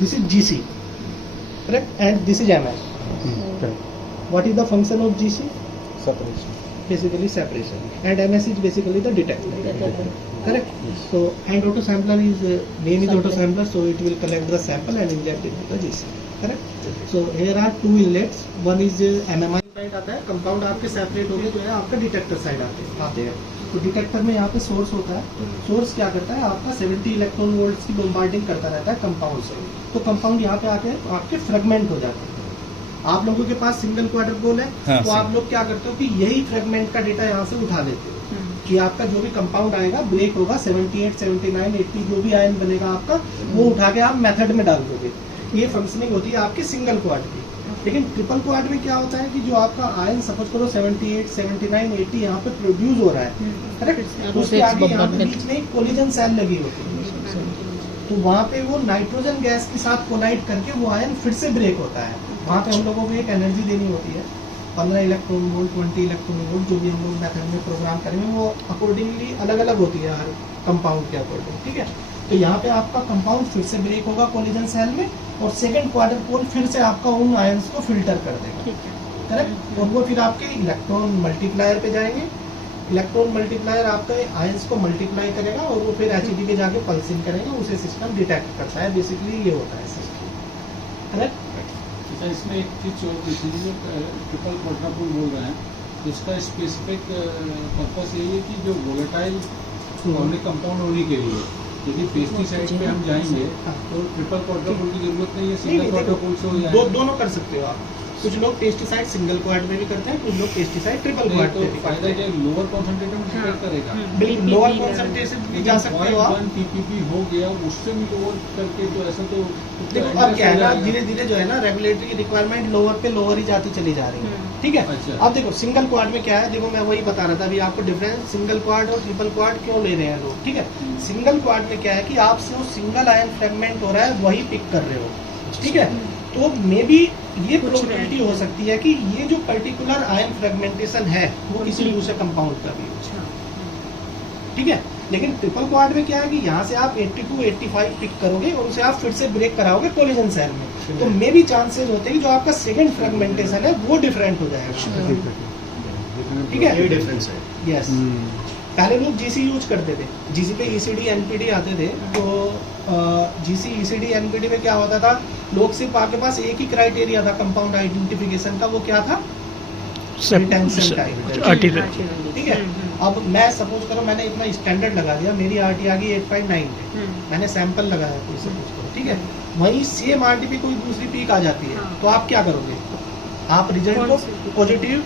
This is GC, correct? And this is MS. What is the function of GC? Separation. Basically separation. And MS is basically the detector. Correct? So, and autosampler is, name is autosampler, so it will collect the sample and inject it into the GC. Correct? So, here are two inlets. One is MMI side आता है, compound आपके separate होके जो है आपका detector side आते हैं. तो डिटेक्टर में यहाँ पे सोर्स होता है. सोर्स क्या करता है, आपका 70 इलेक्ट्रॉन वोल्ट्स की बम्बार्डिंग करता रहता है कंपाउंड से. तो कंपाउंड यहाँ पे आके आपके फ्रेगमेंट हो जाते हैं. आप लोगों के पास सिंगल क्वार्टर पोल है, हाँ, तो आप लोग क्या करते हो कि यही फ्रेगमेंट का डेटा यहाँ से उठा लेते हो कि आपका जो भी कंपाउंड आएगा ब्रेक होगा 78, 79, 80 जो भी आयन बनेगा आपका वो उठा के आप मेथड में डाल दोगे. ये फंक्शनिंग होती है आपकी सिंगल क्वाड की. लेकिन ट्रिपल क्वाड में क्या होता है कि जो आपका आयन सपोज करो 78, 79, 80 यहाँ पे प्रोड्यूस हो रहा है, करेक्ट? तो उसके आगे यहाँ पे बीच में एक कोलिजन सेल लगी होती है. तो वहाँ पे वो नाइट्रोजन गैस के साथ कोलाइड करके वो आयन फिर से ब्रेक होता है. वहाँ पे हम लोगों को एक एनर्जी देनी होती है 15 इलेक्ट्रॉन वोल्ट, 20 इलेक्ट्रॉन वोल्ट, जो भी हम लोग मेथड में प्रोग्राम करेंगे वो अकॉर्डिंगली अलग अलग होती है हर कंपाउंड के अकॉर्डिंग. ठीक है, तो यहाँ पे आपका कंपाउंड फिर से ब्रेक होगा कोलिजन सेल में और सेकंड क्वार्टर पोल फिर से आपका उन आयंस को फिल्टर कर देगा. करेक्ट? और वो फिर आपके इलेक्ट्रॉन मल्टीप्लायर पे जाएंगे. इलेक्ट्रॉन मल्टीप्लायर आपका आयंस को मल्टीप्लाई करेगा और वो फिर एचईडी पे जाके पल्सिंग करेगा, उसे सिस्टम डिटेक्ट करता है. बेसिकली ये होता है सिस्टम. करेक्ट? इसमें एक चीज और दूसरी जो ट्रिपल क्वाड्रपल बोल रहे हैं, इसका स्पेसिफिक पर्पस यही है कि जो वोलेटाइल कंपाउंड होने के लिए यदि पेस्टिसाइड पे हम जाएंगे तो ट्रिपल क्वाड्रपल की जरूरत नहीं है, सिंगल क्वाड्रपल से हो जाएगा. दोनों कर सकते हो आप. कुछ लोग पेस्टिसाइड सिंगल क्वाड में भी करते हैं, कुछ लोग पेस्टिसाइड ट्रिपल क्वाड में भी करते हैं. लोअर कॉन्सेंट्रेशन में डिपेंड करेगा. बिल्कुल लोअर कॉन्सेंट्रेशन भी जा सकते हो आप. 1 ppb हो गया, उससे भी लोअर करके तो ऐसा तो देखो अब क्या है ना, धीरे धीरे जो है ना रेगुलेटरी रिक्वायरमेंट लोअर पे लोअर ही जाती चली जा रही है. ठीक है. अच्छा. अब देखो सिंगल क्वाड में क्या है, देखो मैं वही बता रहा था अभी आपको डिफरेंस सिंगल क्वाड और ट्रिपल क्वाड क्यों ले रहे हैं लोग. ठीक है, सिंगल क्वाड में क्या है कि आपसे वो सिंगल आयन फ्रेगमेंट हो रहा है वही पिक कर रहे हो. ठीक है, तो मे बी ये प्रोबेबिलिटी हो सकती है कि ये जो पर्टिकुलर आयन फ्रेगमेंटेशन है वो किसी दूसरे कंपाउंड का भी हो. ठीक है, लेकिन ट्रिपल क्वाड में क्या है कि यहाँ से आप 82, 85 पिक करोगे और उसे आप फिर से ब्रेक कराओगे कोलिजन सेल में, तो मे बी चांसेस होते हैं कि जो आपका सेकंड फ्रेगमेंटेशन है वो डिफरेंट हो जाएगा. ठीक है, ये डिफरेंस है. यस. पहले लोग जीसी यूज करते थे, जीसी पे ईसीडी एनपीडी आते थे. तो जीसी ईसीडी एनपीडी में क्या होता था, लोग सिर्फ आपके पास एक ही क्राइटेरिया था कंपाउंड आइडेंटिफिकेशन का, वो क्या था, रिटेंशन टाइम. ठीक है, अब मैं सपोज करो मैंने इतना स्टैंडर्ड लगा दिया, मेरी आरटी आ गई 8.9 पे, मैंने सैंपल लगाया कोई सपोज करो. ठीक है, वही सेम आरटी पे कोई दूसरी पीक आ जाती है, तो आप क्या करोगे, आप रिजल्ट को पॉजिटिव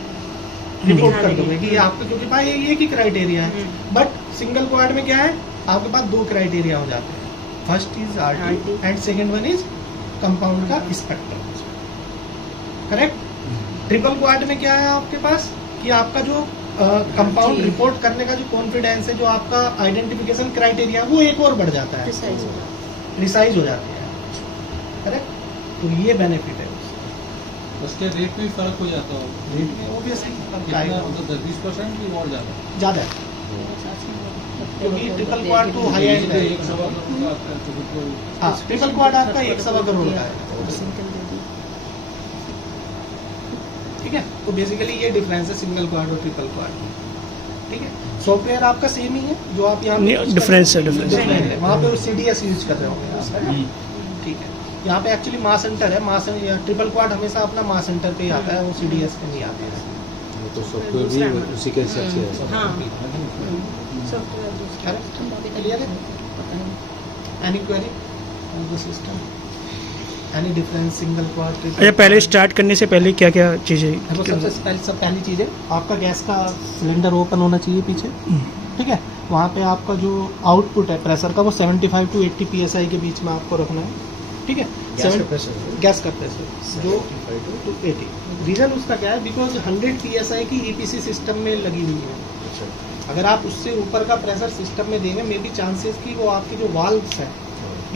रिपोर्ट कर दोगे कि आपका, क्योंकि भाई एक ही क्राइटेरिया है. बट सिंगल क्वाड में क्या है, आपके पास दो क्राइटेरिया हो जाते हैं. First is RT and second one is compound का स्पेक्ट्रम. करेक्ट? ट्रिपल क्वाड में क्या है आपके पास कि आपका जो कंपाउंड रिपोर्ट करने का जो कॉन्फिडेंस है, जो आपका आइडेंटिफिकेशन क्राइटेरिया वो एक और बढ़ जाता है, प्रिसाइज हो जाती है. करेक्ट? तो ये बेनिफिट है उसके रेट में फर्क हो जाता है. रेट में ऑब्वियसली मतलब 10-20% की और ज्यादा है, क्योंकि ट्रिपल क्वाड तो हाई एंड है. 1 सवा करोड़ का आता है. हाँ, ट्रिपल क्वाड आपका 1 सवा करोड़ का है. ठीक है, तो बेसिकली ये डिफरेंस है सिंगल क्वाड और ट्रिपल क्वाड. ठीक है, सॉफ्टवेयर आपका सेम ही है जो आप यहाँ डिफरेंस है. वहाँ पे CDS यूज कर रहे होंगे. ठीक है, यहाँ पे एक्चुअली मास सेंटर है. ट्रिपल क्वाड हमेशा अपना मास सेंटर पे ही आता है, वो CDS पे नहीं आते हैं. तो सॉफ्टवेयर भी उसी के हिसाब से है. क्लियर है? Any query on the system, any difference single quad triple? अच्छा, पहले स्टार्ट करने से पहले क्या क्या चीज़ें? सबसे पहली चीज़ है आपका गैस का सिलेंडर ओपन होना चाहिए पीछे. ठीक है, वहाँ पे आपका जो आउटपुट है प्रेशर का वो 75 to 80 PSI के बीच में आपको रखना है. ठीक है, गैस का प्रेशर जो 75 to 80. रीज़न उसका क्या है, बिकॉज 100 PSI की EPC सिस्टम में लगी हुई है. अगर आप उससे ऊपर का प्रेशर सिस्टम में देंगे, मे बी चांसेस कि वो आपकी जो वाल्व्स है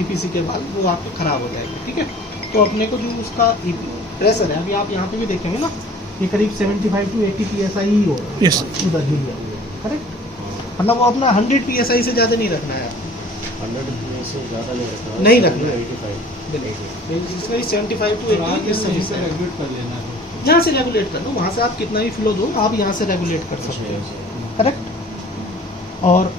EPC के वाल्व वो आपके खराब हो जाएंगे. ठीक है, तो अपने को जो उसका प्रेशर है, अभी आप यहाँ पे भी देखेंगे ना, ये करीब 75 to 80 PSI ही होगा. Yes. उधर ही करेक्ट, मतलब वो अपना 100 PSI से ज़्यादा नहीं रखना है. 100 से ज़्यादा नहीं रखना है. बेसिकली 75 टू 80 इस सही से रेगुलेट कर लेना है। जहाँ से रेगुलेट कर दो, वहाँ से आप कितना भी फ्लो दो, आप यहाँ से रेगुलेट कर सकते हो, करेक्ट। और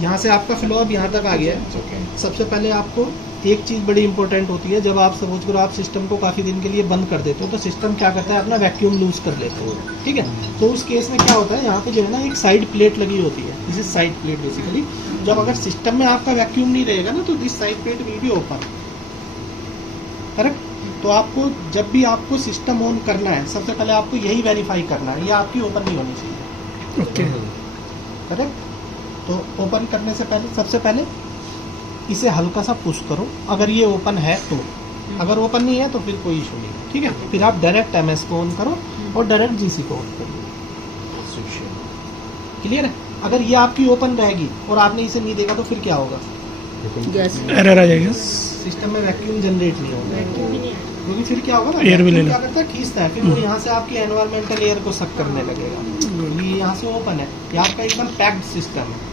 यहाँ से आपका फ्लो अब यहाँ तक आ गया है। सबसे पहले आपको एक चीज़ बड़ी इंपॉर्टेंट होती है, जब आप सपोज करो आप सिस्टम को काफ़ी दिन के लिए बंद कर देते हो तो सिस्टम क्या करता है, अपना वैक्यूम लूज कर लेते हो, ठीक है। तो उस केस में क्या होता है, यहाँ पे जो है ना एक साइड प्लेट लगी होती है, this is side plate basically. जब अगर सिस्टम में आपका वैक्यूम नहीं रहेगा ना तो this side plate will be open, correct. तो आपको जब भी आपको सिस्टम ऑन करना है, सबसे पहले आपको यही वेरीफाई करना है, ये आपकी ओपन नहीं होनी चाहिए, ओके। करेक्ट। तो ओपन करने से पहले सबसे पहले इसे हल्का सा पुश करो, अगर ये ओपन है तो, अगर ओपन नहीं है तो फिर कोई इशू नहीं, ठीक है। फिर आप डायरेक्ट एमएस को ऑन करो और डायरेक्ट जीसी को ऑन करो, क्लियर है। अगर ये आपकी ओपन रहेगी और आपने इसे नहीं देखा तो फिर क्या होगा, एरर आ जाएगा, सिस्टम में वैक्यूम जनरेट नहीं होगा, क्योंकि फिर क्या होगा ना, एयर भी ले लो। क्या करता है, खींचता है, फिर वो यहाँ से आपकी एनवायरमेंटल एयर को सक करने लगेगा। ये यहाँ से ओपन है, ये आपका एकदम पैक्ड सिस्टम है,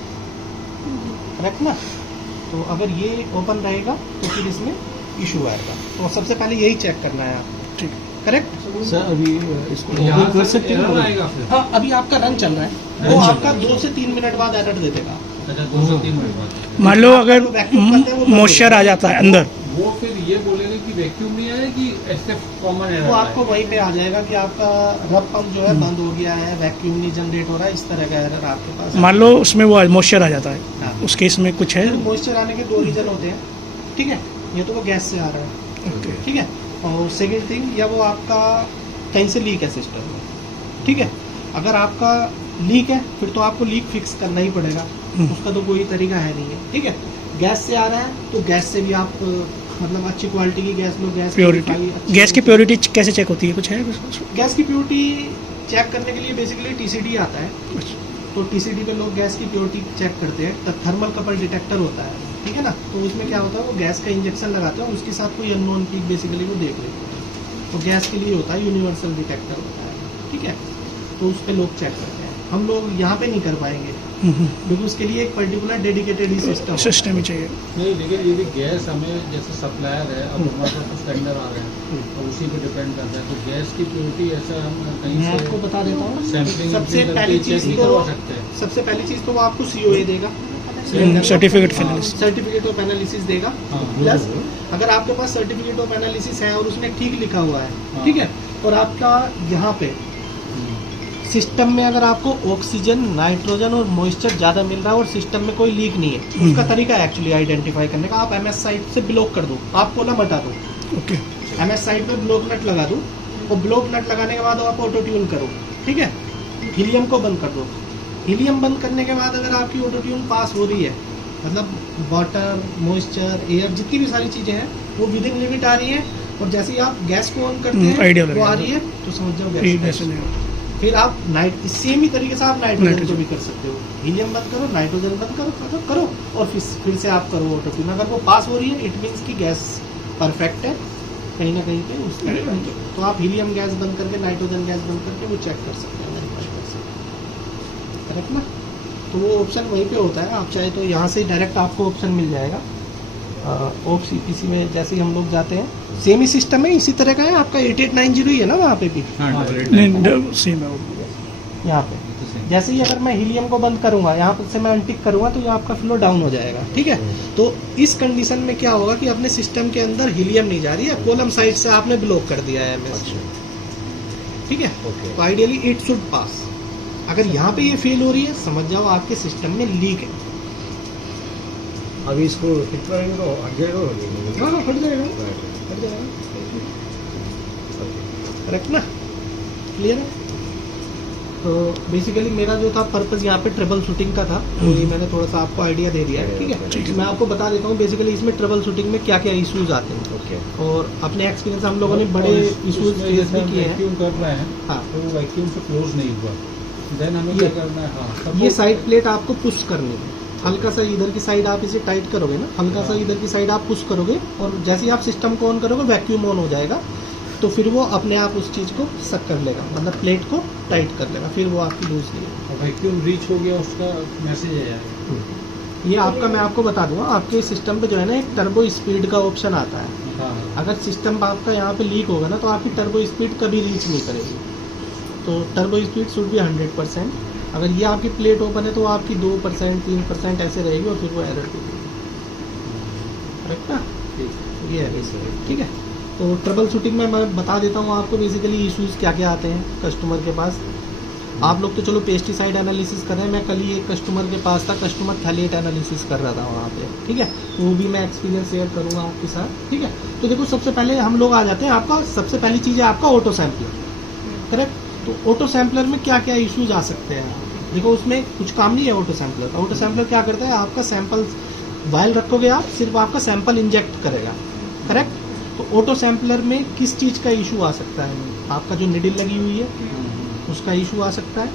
करेक्ट ना। तो अगर ये ओपन रहेगा तो फिर इसमें इशू आएगा। तो सबसे पहले यही चेक करना है आपको, ठीक। करेक्ट। सर अभी इसको यहाँ ओपन कर से सकते error हैं? आएगा फिर। हाँ, अभी आपका रन चल रहा है, वो आपका 2 से 3 मिनट बाद एरर दे देगा। अच्छा, 2 से 3 मिनट बाद मान लो अगर मॉइस्चर आ जाता है अंदर, वो फिर ये बोलेगा कि वैक्यूम नहीं आया कि एसएफ कॉमन वो एरर आपको वहीं पे आ जाएगा कि आपका रब पंप जो है बंद हो गया है, वैक्यूम नहीं जनरेट हो रहा है, इस तरह का एरर आपके पास मान लो उसमें वो मॉइस्चर आ जाता है, हाँ। उस केस में कुछ है? मॉइस्चर आने के 2 रीजन होते हैं, ठीक है। ये तो वो गैस से आ रहा है, ओके। ठीक है। और सेकंड थिंग, या वो आपका कहीं से लीक है सिस्टम में, ठीक है। अगर आपका लीक है फिर तो आपको लीक फिक्स करना ही पड़ेगा, उसका तो कोई तरीका है नहीं है, ठीक है। गैस से आ रहा है तो गैस से भी आप मतलब अच्छी क्वालिटी की गैस लो, गैस प्योरिटी, गैस की प्योरिटी कैसे चेक होती है, कुछ है? गैस की प्योरिटी चेक करने के लिए बेसिकली टीसीडी आता है, तो टीसीडी पे लोग गैस की प्योरिटी चेक करते हैं। तो थर्मल कपल डिटेक्टर होता है, ठीक है ना। तो उसमें क्या होता है, वो गैस का इंजेक्शन लगाते हैं और उसके साथ कोई अननोन पीक बेसिकली वो देख लेते हैं। तो गैस के लिए होता है यूनिवर्सल डिटेक्टर होता है, ठीक है। तो उस पर लोग चेक करते हैं, हम लोग यहाँ पे नहीं कर पाएंगे क्योंकि उसके लिए एक पर्टिकुलर डेडिकेटेड ही सिस्टम ही चाहिए। नहीं, लेकिन यदि गैस हमें जैसे सप्लायर है, अब हमारे पास कुछ टेंडर आ रहे हैं और उसी पे डिपेंड करता है, तो गैस की प्योरिटी ऐसा हम कहीं मैं से आपको बता देता हूँ। सैंपलिंग सबसे पहली चीज नहीं तो करवा सकते हैं। सबसे पहली चीज तो वो आपको सीओए देगा, certificate finish, certificate of analysis देगा। हाँ। प्लस अगर आपके पास सर्टिफिकेट ऑफ एनालिसिस है और उसमें ठीक लिखा हुआ है, हाँ। ठीक है, और आपका यहाँ पे सिस्टम में अगर आपको ऑक्सीजन, नाइट्रोजन और मॉइस्चर ज़्यादा मिल रहा है और सिस्टम में कोई लीक नहीं है, उसका तरीका है एक्चुअली आइडेंटिफाई करने का। आप एमएस साइट से ब्लॉक कर दो, आप कॉलम हटा दो, ओके। एमएस साइट पे ब्लॉक नट लगा दो, और ब्लॉक नट लगाने के बाद आप ऑटो ट्यून करो, ठीक है। हीलियम को बंद कर दो, हीलियम बंद करने के बाद अगर आपकी ऑटो ट्यून पास हो रही है, मतलब वाटर, मॉइस्चर, एयर, जितनी भी सारी चीज़ें हैं वो विद इन लिमिट आ रही है, और जैसे ही आप गैस को ऑन करते हैं आइडिया वो आ रही है, तो समझ जाओ गैस। फिर आप सेम ही तरीके से आप नाइट्रोजन को भी कर सकते हो, हीलियम बंद करो, नाइट्रोजन बंद करो और फिर से आप करो ऑटो ट्यून। अगर वो पास हो रही है इट मीन्स कि गैस परफेक्ट है कहीं ना कहीं पे उसमें, तो आप हीलियम गैस बंद करके, नाइट्रोजन गैस बंद करके वो चेक कर सकते हैं, करेक्ट ना। तो वो ऑप्शन वहीं पे होता है, आप चाहे तो यहाँ से डायरेक्ट आपको ऑप्शन मिल जाएगा। OPC में जैसे ही हम लोग जाते हैं, सेम ही सिस्टम है, इसी तरह का है आपका 8890 ही है ना वहाँ पे भी, नहीं सेम है वो। यहाँ पे जैसे ही अगर मैं हीलियम को बंद करूंगा, यहाँ पर से मैं अनटिक करूंगा तो ये आपका फ्लो डाउन हो जाएगा, ठीक है। तो इस कंडीशन में क्या होगा कि अपने सिस्टम के अंदर हीलियम नहीं जा रही है, कॉलम साइड से आपने ब्लॉक कर दिया है एमएस, ठीक है। तो आइडियली इट शुड पास। अगर यहाँ पे ये फेल हो रही है, समझ जाओ आपके सिस्टम में लीक है। अभी इसको कितना हट जाएगा? हाँ, हट जाएगा, करेक्ट ना, क्लियर है। तो बेसिकली मेरा जो था पर्पस यहाँ पे ट्रबल शूटिंग का था, तो ये मैंने थोड़ा सा आपको आइडिया दे दिया है, ठीक है। मैं आपको बता देता हूँ बेसिकली इसमें ट्रबल शूटिंग में क्या क्या इश्यूज आते हैं, और अपने एक्सपीरियंस हम लोगों ने बड़े इश्यूज फेस भी किए हैं। वैक्यूम कर रहे हैं, हाँ, तो वो वैक्यूम से क्लोज नहीं हुआ, देन हमें क्या करना है? हाँ, तब ये वो- साइड प्लेट आपको पुश करनी है, हल्का सा इधर की साइड आप इसे टाइट करोगे ना, हल्का सा इधर की साइड आप पुश करोगे, और जैसे ही आप सिस्टम को ऑन करोगे वैक्यूम ऑन हो जाएगा, तो फिर वो अपने आप उस चीज़ को सक कर लेगा, मतलब प्लेट को टाइट कर लेगा, फिर वो आपकी लूज नहीं है। वैक्यूम रीच हो गया, उसका मैसेज आया। ये आपका मैं आपको बता दूंगा, आपके सिस्टम पे जो है ना एक टर्बो स्पीड का ऑप्शन आता है, हाँ, अगर सिस्टम आपका यहाँ पे लीक होगा ना तो आपकी टर्बो स्पीड कभी रीच नहीं करेगी। तो टर्बो स्पीड शुड बी 100%। अगर ये आपकी प्लेट ओपन है तो आपकी 2% 3% ऐसे रहेगी और फिर वो एरर देगी। करेक्ट ना? ये है बेसिकली, ठीक है। तो ट्रबल शूटिंग में मैं बता देता हूँ आपको बेसिकली इश्यूज़ क्या क्या आते हैं कस्टमर के पास। आप लोग तो चलो पेस्टिसाइड एनालिसिस कर रहे हैं, मैं कल ही एक कस्टमर के पास था, कस्टमर थैलेट एनालिसिस कर रहा था वहाँ पे, ठीक है। वो भी मैं एक्सपीरियंस शेयर करूँगा आपके साथ, ठीक है। तो देखो सबसे पहले हम लोग आ जाते हैं, आपका सबसे पहली चीज़ है आपका ऑटो सैम्पलर, करेक्ट। तो ऑटो सैम्पलर में क्या क्या इश्यूज आ सकते हैं? देखो उसमें कुछ काम नहीं है ऑटो सैम्पलर का। ऑटो सैम्पलर क्या करता है, आपका सैंपल वाइल रखोगे आप, सिर्फ आपका सैंपल इंजेक्ट करेगा, करेक्ट। तो ऑटो सैम्पलर में किस चीज़ का इशू आ सकता है? आपका जो निडिल लगी हुई है उसका इशू आ सकता है,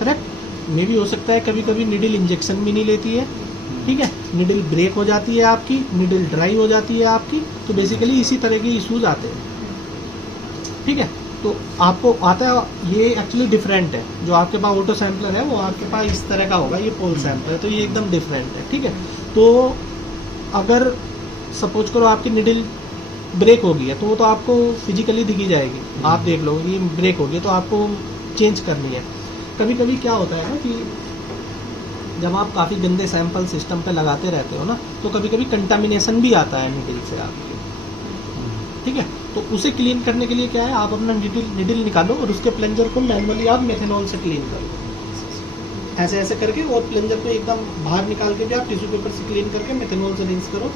करेक्ट। मे भी हो सकता है कभी कभी निडिल इंजेक्शन भी नहीं लेती है, ठीक है, निडिल ब्रेक हो जाती है आपकी, निडिल ड्राई हो जाती है आपकी। तो बेसिकली इसी तरह के इशूज आते हैं, ठीक है। तो आपको आता है ये एक्चुअली डिफरेंट है, जो आपके पास ऑटो सैम्पलर है वो आपके पास इस तरह का होगा, ये पोल सैम्पलर है, तो ये एकदम डिफरेंट है, ठीक है। तो अगर सपोज करो आपकी निडिल ब्रेक हो गई है तो वो तो आपको फिजिकली दिखी जाएगी, आप देख लो ये ब्रेक हो गई तो आपको चेंज करनी है। कभी कभी क्या होता है ना कि जब आप काफ़ी गंदे सैंपल सिस्टम पे लगाते रहते हो ना तो कभी कभी कंटामिनेशन भी आता है निडिल से आपके, ठीक है। तो उसे क्लीन करने के लिए क्या है, आप अपना निडिल निकालो और उसके प्लंजर को मैनुअली आप मेथेनॉल से क्लीन करो, ऐसे ऐसे करके, और प्लंजर को एकदम बाहर निकाल के भी आप टिश्यू पेपर से क्लीन करके मेथेनॉल से रिंस करो,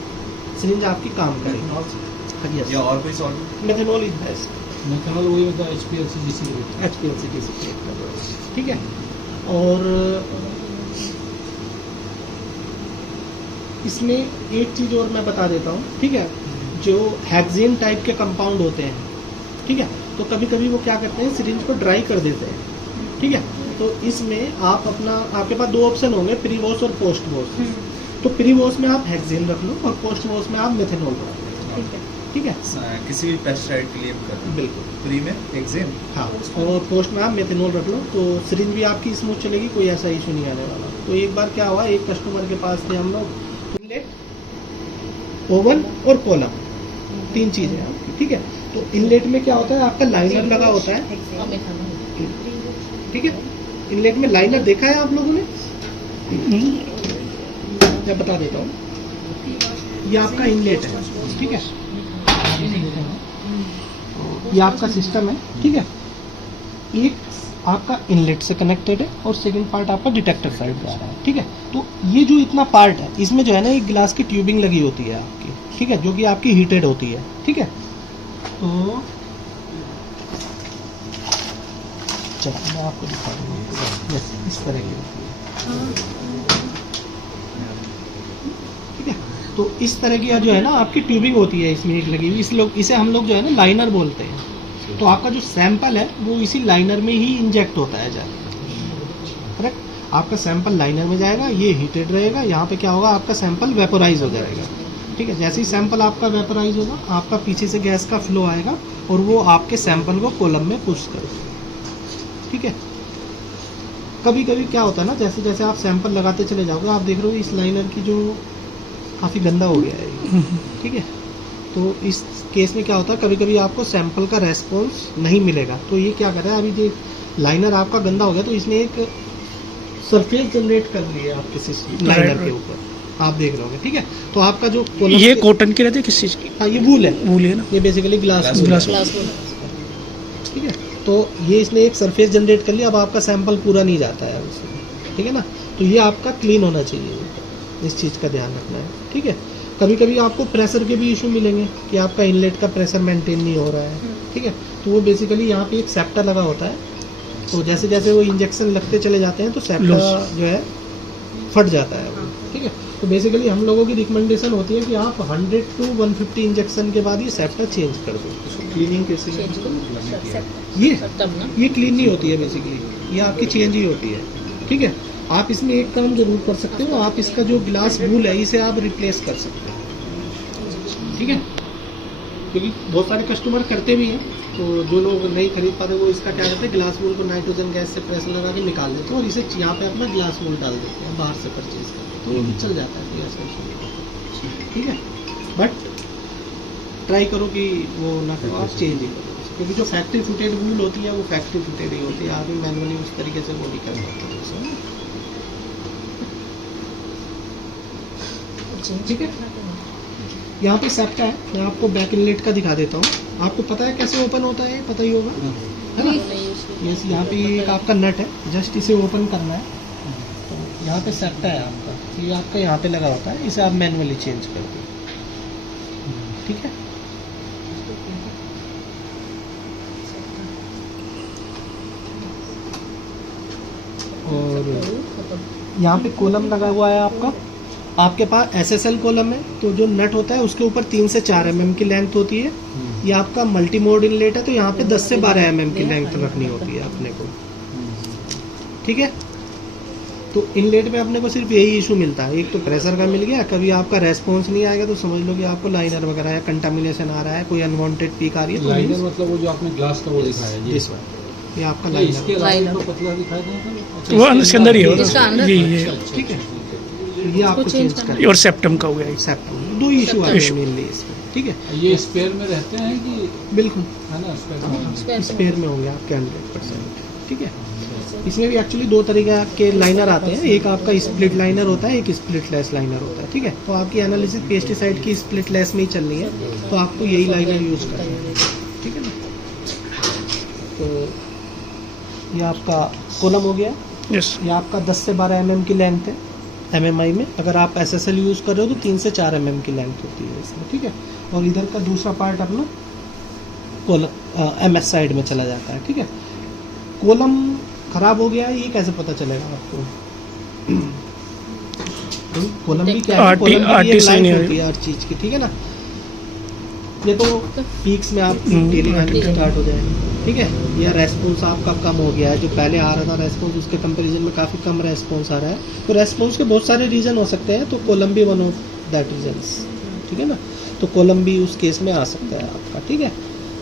सिरिंज आपकी काम करेगी। या और कोई solve? Methanol is best. Methanol वही होता है HPLC ठीक है। और इसमें एक चीज़ और मैं बता देता हूँ, ठीक है। जो हेक्सेन टाइप के कंपाउंड होते हैं, ठीक है, तो कभी कभी वो क्या करते हैं, सिरिंज को ड्राई कर देते हैं, ठीक है। तो इसमें आप अपना, आपके पास दो ऑप्शन होंगे, प्री वॉश और पोस्ट वॉश। तो प्री वॉश में आप हेक्सेन रख लो और पोस्ट वॉश में आप मेथेनॉल रख लो, ठीक है। किसी भी पेस्टिसाइड के लिए कर बिल्कुल फ्री में एग्जेम, हाँ, और पोस्ट में आप मेथेनॉल रख लो तो सिरिंज भी आपकी स्मूथ चलेगी, कोई ऐसा इशू नहीं आने वाला। तो एक बार क्या हुआ, एक कस्टमर के पास थे हम लोग, इनलेट, ओवन और कॉलम, तीन चीजें हैं आपकी, ठीक है। तो इनलेट में क्या होता है, आपका लाइनर लगा होता है, ठीक है। इनलेट में लाइनर देखा है आप लोगों ने? मैं बता देता हूँ, ये आपका इनलेट है, ठीक है, ये आपका सिस्टम है, ठीक है। एक आपका इनलेट से कनेक्टेड है और सेकंड पार्ट आपका डिटेक्टर साइड जा रहा है, ठीक है। तो ये जो इतना पार्ट है इसमें जो है ना एक गिलास की ट्यूबिंग लगी होती है आपकी, ठीक है, जो कि आपकी हीटेड होती है, ठीक है। तो चलो मैं आपको दिखा दूंगा, इस तरह की होती है, ठीक है। तो इस तरह की जो है ना आपकी ट्यूबिंग होती है इसमें एक लगी हुई, इसे हम लोग जो है ना लाइनर बोलते हैं। तो आपका जो सैंपल है वो इसी लाइनर में ही इंजेक्ट होता है जाकर, करेक्ट। आपका सैंपल लाइनर में जाएगा, ये हीटेड रहेगा, यहाँ पे क्या होगा, आपका सैंपल वेपोराइज हो जाएगा, ठीक है। जैसे ही सैंपल आपका वेपोराइज होगा, आपका पीछे से गैस का फ्लो आएगा और वो आपके सैंपल को कॉलम में पुश करेगा, ठीक है। कभी कभी क्या होता है ना, जैसे जैसे आप सैंपल लगाते चले जाओगे, आप देख रहे हो इस लाइनर की जो काफ़ी गंदा हो गया है, ठीक है। तो इस केस में क्या होता है, कभी कभी आपको सैंपल का रेस्पॉन्स नहीं मिलेगा। तो ये क्या कर रहा है, अभी जो लाइनर आपका गंदा हो गया तो इसने एक सरफेस जनरेट कर लिया आपके लाइनर के ऊपर, आप देख रहे होगे, ठीक है। तो आपका जो ये कॉटन की रहती है, किस चीज़ की? हाँ, ये वूल है, वूल है ना, ये बेसिकली ग्लास ग्लास, ठीक है। तो ये इसने एक सरफेस जनरेट कर लिया, अब आपका सैंपल पूरा नहीं जाता है उसमें, ठीक है ना। तो ये आपका क्लीन होना चाहिए, इस चीज़ का ध्यान रखना है, ठीक है। कभी कभी आपको प्रेशर के भी इशू मिलेंगे कि आपका इनलेट का प्रेशर मेंटेन नहीं हो रहा है, ठीक है। तो वो बेसिकली यहाँ पे एक सेप्टा लगा होता है, तो जैसे जैसे वो इंजेक्शन लगते चले जाते हैं तो सेप्टा जो है फट जाता है वो, ठीक है। तो बेसिकली हम लोगों की रिकमेंडेशन होती है कि आप 100 to 150 इंजेक्शन के बाद ये सेप्टा चेंज कर दो। क्लीनिंग कैसे? ये क्लीन नहीं होती है बेसिकली, ये आपकी चेंज ही होती है, ठीक है। आप इसमें एक काम जरूर कर सकते हो, आप इसका जो ग्लास वूल है इसे आप रिप्लेस कर सकते हो, ठीक है। क्योंकि बहुत सारे कस्टमर करते भी हैं, तो जो लोग नहीं खरीद पाते वो इसका क्या करते हैं, ग्लास वूल को नाइट्रोजन गैस से प्रेस लगा के निकाल देते हैं और इसे यहाँ पे अपना ग्लास वूल डाल देते हैं बाहर से परचेज करके, तो वो भी चल जाता है, ठीक है। बट ट्राई करो कि वो ना करो, आप चेंज ही करो, क्योंकि जो फैक्ट्री फिटेड वूल होती है वो फैक्ट्री फिटेड ही होती है, आप भी मैनुअली उस तरीके से वो नहीं कर सकते। ठीक है, यहाँ पे सेप्टा है, मैं आपको बैक इनलेट का दिखा देता हूँ। आपको पता है कैसे ओपन होता है, पता ही होगा है ना। ये यहाँ पे एक आपका नट है, जस्ट इसे ओपन करना है। तो यहाँ पे सेप्टा है आपका, ये आपका यहाँ पे लगा होता है, इसे आप मैनुअली चेंज कर दो। ठीक है, और यहाँ पे कॉलम लगा हुआ है आपका, आपके पास SSL कॉलम है, तो जो नट होता है उसके ऊपर 3 से 4 mm की लेंथ होती है। ये आपका मल्टी मोड इनलेट है, तो यहाँ पे 10 से 12 mm की लेंथ रखनी होती है अपने को। ठीक है, तो इनलेट में अपने को सिर्फ यही इशू मिलता है, एक तो प्रेशर का मिल गया, कभी आपका रेस्पॉन्स नहीं आएगा तो समझ लो कि आपको लाइनर वगैरह या कंटामिनेशन आ रहा है, कोई अनवांटेड पीक आ रही है। लाइनर मतलब वो जो आपने ग्लास का वो दिखाया है, ये आपका तो लाइनर इसके अलावा तो पतला दिखाई देगा, वो इसके अंदर ही इसका होगा अंदर ये ठीक है, ये आपको चेंज करना ये और सेप्टम का हो गया है। दो इशू आते हैं मेनली इसमें। ठीक है, ये स्पेयर में रहते हैं कि बिल्कुल है ना, स्पेयर में स्पेयर में होंगे आपके 100%। ठीक है, इसमें भी एक्चुअली 2 तरीके के लाइनर आते हैं, एक आपका स्प्लिट लाइनर होता है, एक स्प्लिट लेस लाइनर होता है। ठीक है, तो आपकी एनालिसिस पेस्टिसाइड की स्प्लिट लेस में ही चल रही है, तो आपको यही लाइनर यूज करना है। ठीक है ना, तो ये आपका कॉलम हो गया, यस। ये आपका 10 से 12 mm की लेंथ है MMI में। अगर आप SSL यूज़ कर रहे हो तो 3 से 4 mm की लेंथ होती है इसमें। ठीक है, और इधर का दूसरा पार्ट अपना MS साइड में चला जाता है। ठीक है, कॉलम खराब हो गया है, ये कैसे पता चलेगा आपको? कॉलम भी क्या है, कॉलम की एक लाइफ होती है हर चीज़ की। ठीक है ना, ये तो पीक्स में आप डेली आने स्टार्ट हो जाएगा। ठीक है, ये रेस्पॉन्स आपका कम हो गया है, जो पहले आ रहा था रेस्पॉन्स उसके कंपैरिजन में काफ़ी कम रेस्पॉन्स आ रहा है। तो रेस्पॉन्स के बहुत सारे रीज़न हो सकते हैं, तो कॉलम भी वन ऑफ दैट रीजन्स। ठीक है ना, तो कॉलम भी उस केस में आ सकता है आपका। ठीक है,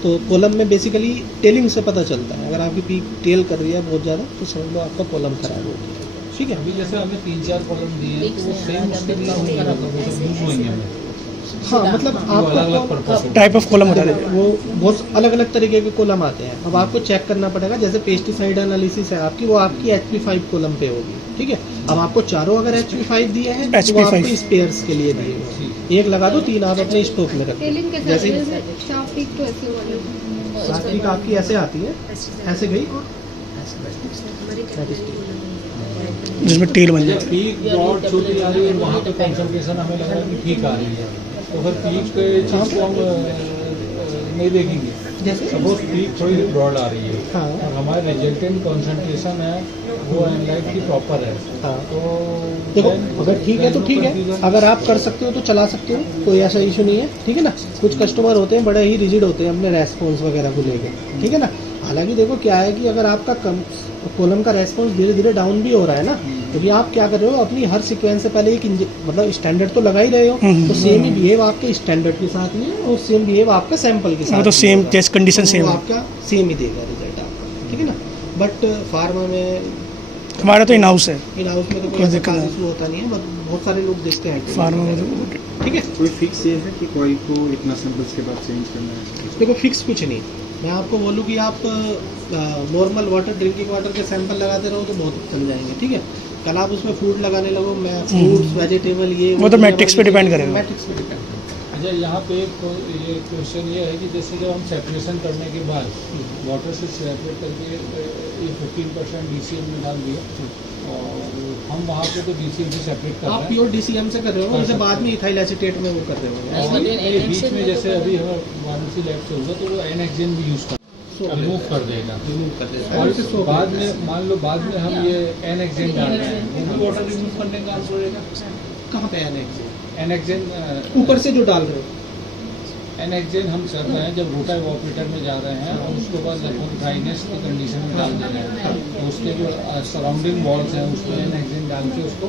तो कॉलम में बेसिकली टेलिंग से पता चलता है, अगर आपकी पीक टेल कर रही है बहुत ज़्यादा तो समझ लो आपका कॉलम खराब हो गया है। ठीक है, अभी जैसे हमें 3-4 कॉलम दिए हैं तो वो सेम उसके लिए होंगे, मतलब वो सब यूज होंगे हमें। हाँ, मतलब अलग-अलग आपका पर्पस टाइप ऑफ कॉलम होता है। वो बहुत अलग अलग तरीके के कॉलम आते हैं। अब आपको चेक करना पड़ेगा, जैसे पेस्टिसाइड एनालिसिस है आपकी, वो आपकी HP5 कॉलम पे होगी। ठीक है, अब आपको चारों अगर HP5 दिए हैं तो वो आपको स्पेयर्स के लिए दिए हैं, एक लगा दो, 3 आप अपने स्टॉक में रखो। जैसे पीक आपकी ऐसे आती है, ऐसे गई और जिसमें टेल बन जब जाता है। पीक ब्रॉड छोटी आ रही है वहाँ पे कंसंट्रेशन हमें लग रहा है कि ठीक आ रही है, तो फिर पीक चीज़ को हम नहीं देखेंगे। जैसे सपोज पीक थोड़ी ब्रॉड आ रही है हाँ और हमारे रिजल्टेंट कंसंट्रेशन है वो एनलाइट की प्रॉपर है, हाँ, तो देखो अगर ठीक है तो ठीक है, अगर आप कर सकते हो तो चला सकते हो, कोई ऐसा इशू नहीं है। ठीक है ना, कुछ कस्टमर होते हैं बड़े ही रिजिड होते हैं अपने रेस्पॉन्स वगैरह को लेकर। ठीक है ना, हालांकि देखो क्या है कि अगर आपका कॉलम का रेस्पॉन्स धीरे धीरे डाउन भी हो रहा है ना, क्योंकि आप क्या कर रहे हो, अपनी हर सीक्वेंस से पहले एक मतलब स्टैंडर्ड तो लगा ही रहे हो, तो सेम ही बिहेव आपके स्टैंडर्ड के साथ में और सेम बिहेव आपका सैंपल के साथ, तो सेम टेस्ट कंडीशन सेम है, आपका सेम ही देगा रिजल्ट आपका। ठीक है ना, बट फार्मा में हमारा तो इन हाउस है, इन हाउस में तो कोई ऐसा खास इशू होता नहीं है, बट बहुत सारे लोग देखते हैं। फार्मा में। ठीक है, कोई फिक्स ये है कि कोई को इतना सैंपल्स के बाद चेंज करना है? देखो फिक्स कुछ नहीं, मैं आपको बोलूँ कि आप नॉर्मल वाटर, ड्रिंकिंग वाटर के सैंपल लगाते रहो तो बहुत चल जाएंगे। ठीक है, कल आप उसमें फूड लगाने लगो, मैं फ्रूट्स वेजिटेबल ये वो तो मैट्रिक्स पे डिपेंड करेगा। मैट्रिक्स पे डिपेंड करेगा। अच्छा, यहाँ पे एक ये क्वेश्चन ये है कि जैसे जब हम सेपरेशन करने के बाद वाटर से सेपरेट करके ये 15% DCM में डाल दिया और हम वहाँ पे तो DCM से सेपरेट कर आप रहे हैं, प्योर DCM से कर रहे हो, उसे बाद में इथाइल एसीटेट में वो कर रहे हो। और ये बीच में जैसे अभी हमें फार्मेसी लैब से होगा तो वो एनएक्जेन भी यूज़ रिमूव कर देगा, रिमूव कर देता है। और बाद में मान लो बाद में हम ये एनएक्जेन डाल रहे हैं, वो भी वाटर रिमूव करने का आंसर रहेगा। कहाँ पे एनएक्जेन? एनएक्जेन ऊपर से जो डाल रहे हो, एनएक्जेन हम कर रहे हैं जब रोटा ऑपरेटर में जा रहे हैं और उसके बाद लगभग ड्राइनेस की कंडीशन में डाल दे रहे हैं, तो उसके जो सराउंडिंग वॉल्स हैं उसमें एनएक्जेन डाल के उसको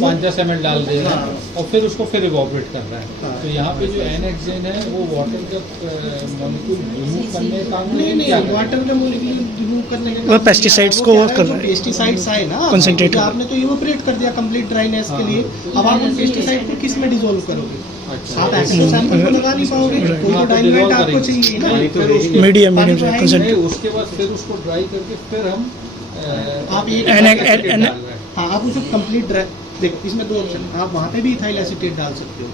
5-10 ml डाल दे रहे हैं और फिर उसको फिर इवॉपरेट कर रहे हैं। तो यहाँ पे जो एनएक्जेन है वो वाटर का मॉलिक्यूल रिमूव करने का काम नहीं वाटर के मॉलिक्यूल रिमूव करने के वो पेस्टिसाइड्स को कर रहा है। पेस्टिसाइड्स आए ना, Concentrate तो आपने तो इवोपरेट कर दिया कंप्लीट ड्राइनेस के लिए, अब आप पेस्टिसाइड को किस में डिसॉल्व करोगे? आप एक्स्ट्रा सैंपल तो लगा नहीं पाओगे, कोई तो डाइल्यूएंट आपको चाहिए ना। मीडियम पानी मीडियम तो है ही कंसेंट्रेट नहीं, उसके बाद फिर उसको ड्राई करके फिर हम आप ये हाँ, आप उसको कंप्लीट ड्राई, देखो इसमें दो ऑप्शन, आप वहाँ पे भी इथाइल एसीटेट डाल सकते हो,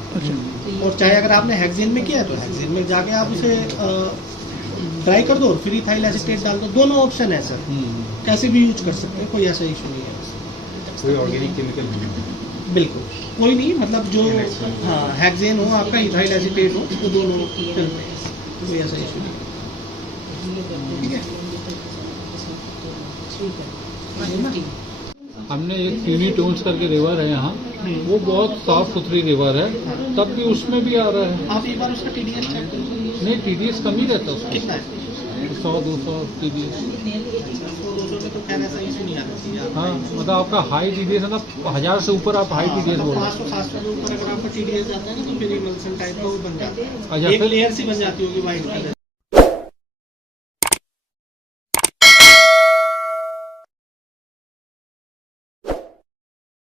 और चाहे अगर आपने हेक्सेन में किया है तो हेक्सेन में जाके आप उसे ड्राई कर दो और फिर इथाइल एसीटेट डाल दो, दोनों ऑप्शन है सर, कैसे भी यूज कर सकते हैं, कोई ऐसा इशू नहीं है। कोई ऑर्गेनिक केमिकल नहीं। बिल्कुल कोई नहीं, मतलब जो हाँ हेक्सेन हो आपका, इथाइल एसीटेट हो, तो दोनों चलते हैं, कोई ऐसा इशू नहीं है। ठीक है, हमने एक पीवी टोन्स करके रिवर है यहाँ, वो बहुत साफ सुथरी रिवर है, तब भी उसमें भी आ रहा है। आप एक बार उसका टीडीएस चेक कर लीजिए, नहीं, टीडीएस कम ही रहता है उसका, कितना है 100-200 टीडीएस। 100-200 में तो खैर ऐसा इशू नहीं आना चाहिए। हाँ, मतलब आपका हाई टीडीएस है ना, 1000 से ऊपर आप हाई टीडीएस बोल रहे हैं। 500-700 के ऊपर अगर आपका टीडीएस जाता है ना, तो फिर इमल्सन टाइप का वो बन जाता है, अच्छा, एक फिर लेयर सी बन जाती होगी वाइट कलर।